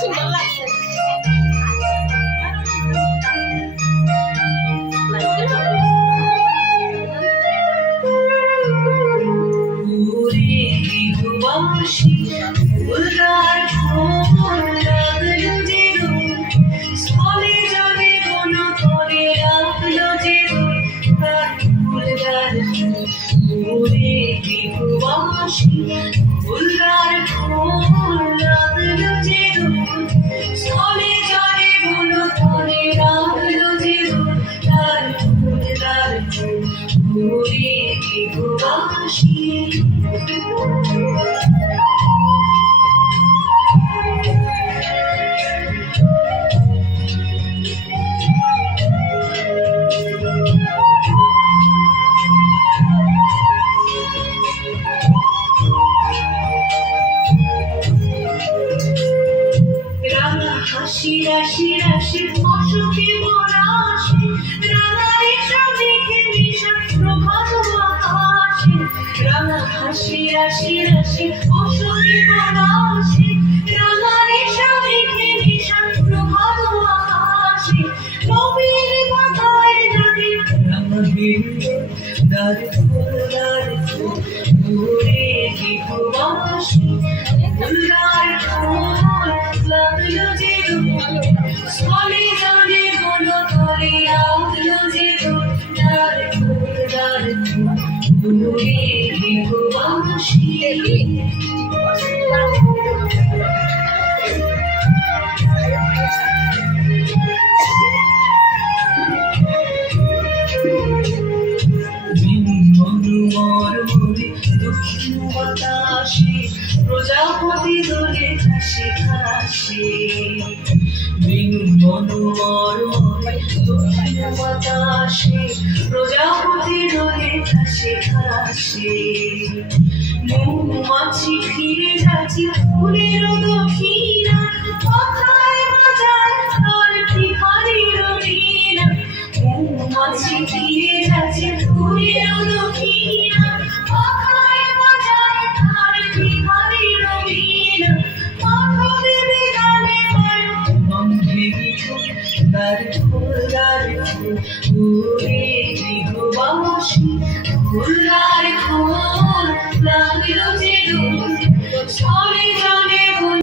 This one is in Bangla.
সুন্দর লাগছে। হাসি রাশি রাশি অসুখী মরাশি রাঙারি সবিকে মিশা প্রভাত আকাশে রাঙা হাসি রাশি রাশি অসুখী মরাশি রাঙারি সবিকে মিশা প্রভাত আকাশে নবীর মাথায় জাগে রাঙা বিন্দু দারে ফুল দূরে জীববাসী ফুলার ফুল লাগলো যে স্মলে জানে বলো ধরে আগলো যে দারে ফুল দূরে জীববাসী দক্ষিণ বাতাসে প্রজাপতি দোলে ঘাসে ঘাসে বিনু মনোমর দক্ষিণ বাতাসে প্রজাপতি দোলে ঘাসে ঘাসে মৌমাছি ফিরে যাচ্ছে ফুলের দক্ষিণা কথায় বাজায় তার ভিখারির বীণা মৌমাছি ফিরে যাচ্ছে ফুলের দক্ষিণা কথায় বাজায় তার ভিখারির বীণা মাধবে বিদানে পায় বন্ধে বিঠুর দ্বার ফুল উড়ে জীববাসী ফুল